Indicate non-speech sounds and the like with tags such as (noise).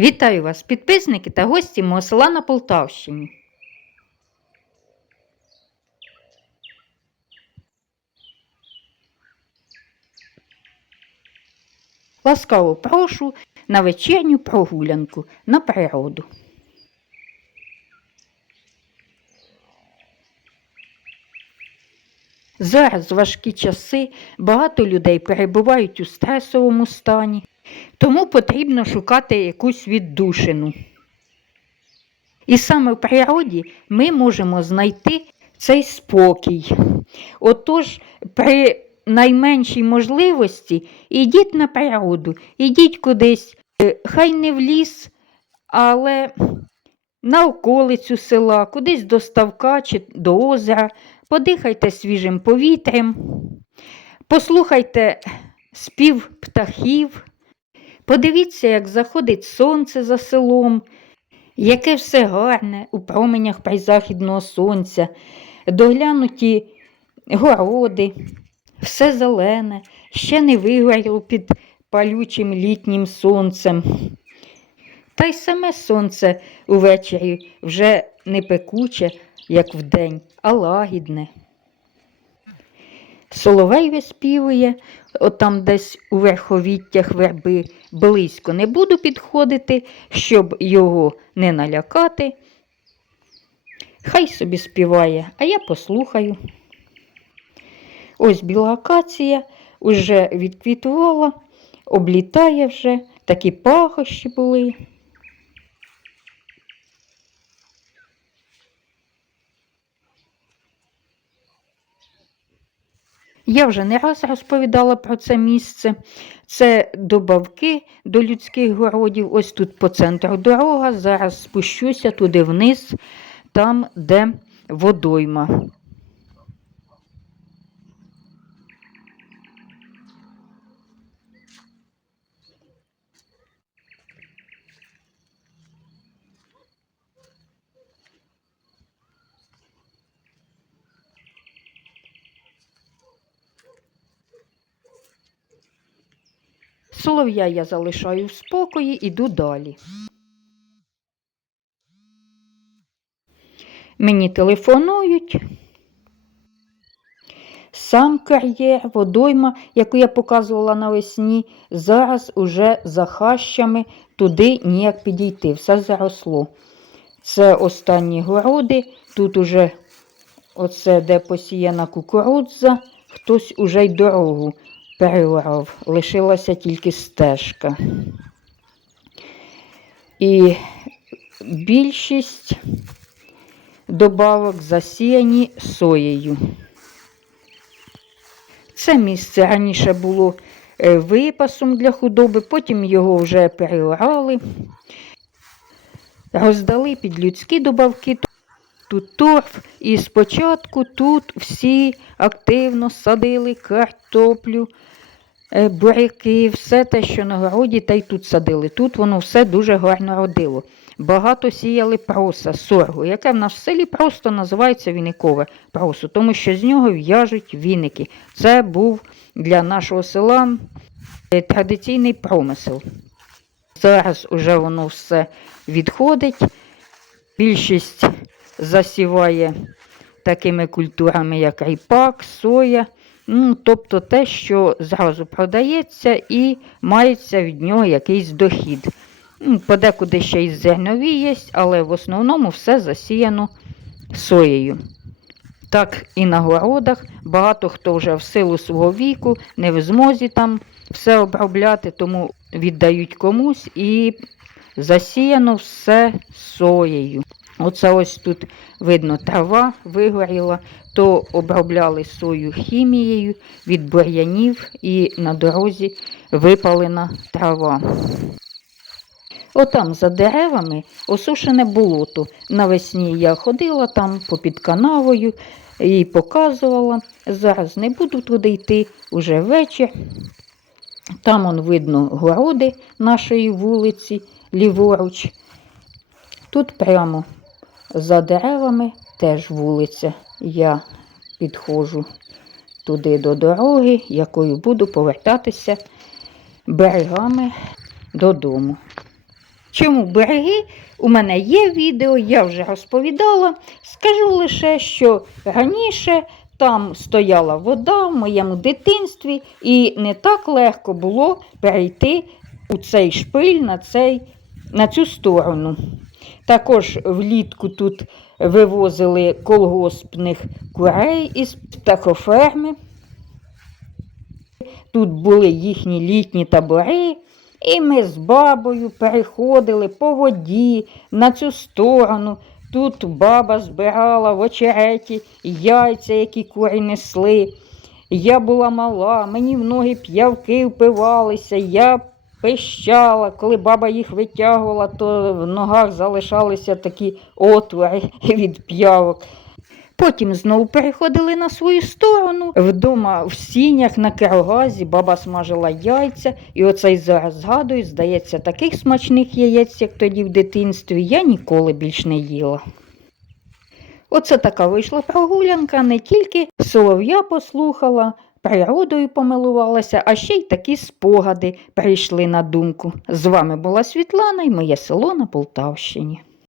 Вітаю вас, підписники та гості мого села на Полтавщині. Ласкаво прошу на вечірню прогулянку на природу. Зараз важкі часи, багато людей перебувають у стресовому стані, тому потрібно шукати якусь віддушину. І саме в природі ми можемо знайти цей спокій. Отож, при найменшій можливості ідіть на природу, ідіть кудись, е, хай не в ліс, але на околицю села, кудись до ставка чи до озера, подихайте свіжим повітрям, послухайте спів птахів, подивіться, як заходить сонце за селом, яке все гарне у променях призахідного сонця, доглянуті городи, все зелене, ще не вигоріло під палючим літнім сонцем. Та й саме сонце увечері вже не пекуче, як вдень, а лагідне. Соловей виспівує, отам десь у верховіттях верби близько не буду підходити, щоб його не налякати. Хай собі співає, а я послухаю. Ось біла акація уже відквітувала, облітає вже, такі пахощі були. Я вже не раз розповідала про це місце. Це добавки до людських городів. Ось тут по центру дорога. Зараз спущуся туди вниз, там, де водойма. Солов'я я залишаю в спокої, іду далі. Мені телефонують. Сам кар'єр, водойма, яку я показувала навесні, зараз уже за хащами туди ніяк підійти, все заросло. Це останні городи, тут уже оце, де посіяна кукурудза, хтось уже й дорогу переорав, лишилася тільки стежка. І більшість добавок засіяні соєю. Це місце раніше було е, випасом для худоби, потім його вже переорали, роздали під людські добавки. Тут торф, і спочатку тут всі активно садили картоплю, е, буряки, все те, що на городі, та й тут садили. Тут воно все дуже гарно родило. Багато сіяли проса, соргу, яке в нас в селі просто називається віникове просо, тому що з нього в'яжуть віники. Це був для нашого села е, традиційний промисел. Зараз уже воно все відходить. Більшість засіває такими культурами, як ріпак, соя. Ну, Тобто те, що зразу продається і мається від нього якийсь дохід. Ну, Подекуди ще й зернові є, але в основному все засіяно соєю. Так і на городах багато хто вже в силу свого віку не в змозі там все обробляти, тому віддають комусь і засіяно все соєю. Оце ось тут видно трава вигоріла, то обробляли сою хімією від бур'янів і на дорозі випалена трава. Отам за деревами осушене болото. Навесні я ходила там попід канавою і показувала. Зараз не буду туди йти уже вечір. Там он видно городи нашої вулиці, ліворуч. Тут прямо за деревами теж вулиця. Я підходжу туди до дороги, якою буду повертатися берегами додому. Чому береги? У мене є відео, я вже розповідала. Скажу лише, що раніше там стояла вода в моєму дитинстві, і не так легко було перейти у цей шпиль на, цей, на цю сторону. Також влітку тут вивозили колгоспних курей із птахоферми. Тут були їхні літні табори, і ми з бабою переходили по воді на цю сторону. Тут баба збирала в очереті яйця, які курі несли. Я була мала, мені в ноги п'явки впивалися, я пищала. Коли баба їх витягувала, то в ногах залишалися такі отвори (laughs) від п'явок. Потім знову переходили на свою сторону. Вдома в сінях на керогазі баба смажила яйця, і оцей зараз згадую, здається, таких смачних яєць, як тоді в дитинстві, я ніколи більш не їла. Оце така вийшла прогулянка, не тільки солов'я послухала, природою помилувалася, а ще й такі спогади прийшли на думку. З вами була Світлана і моє село на Полтавщині.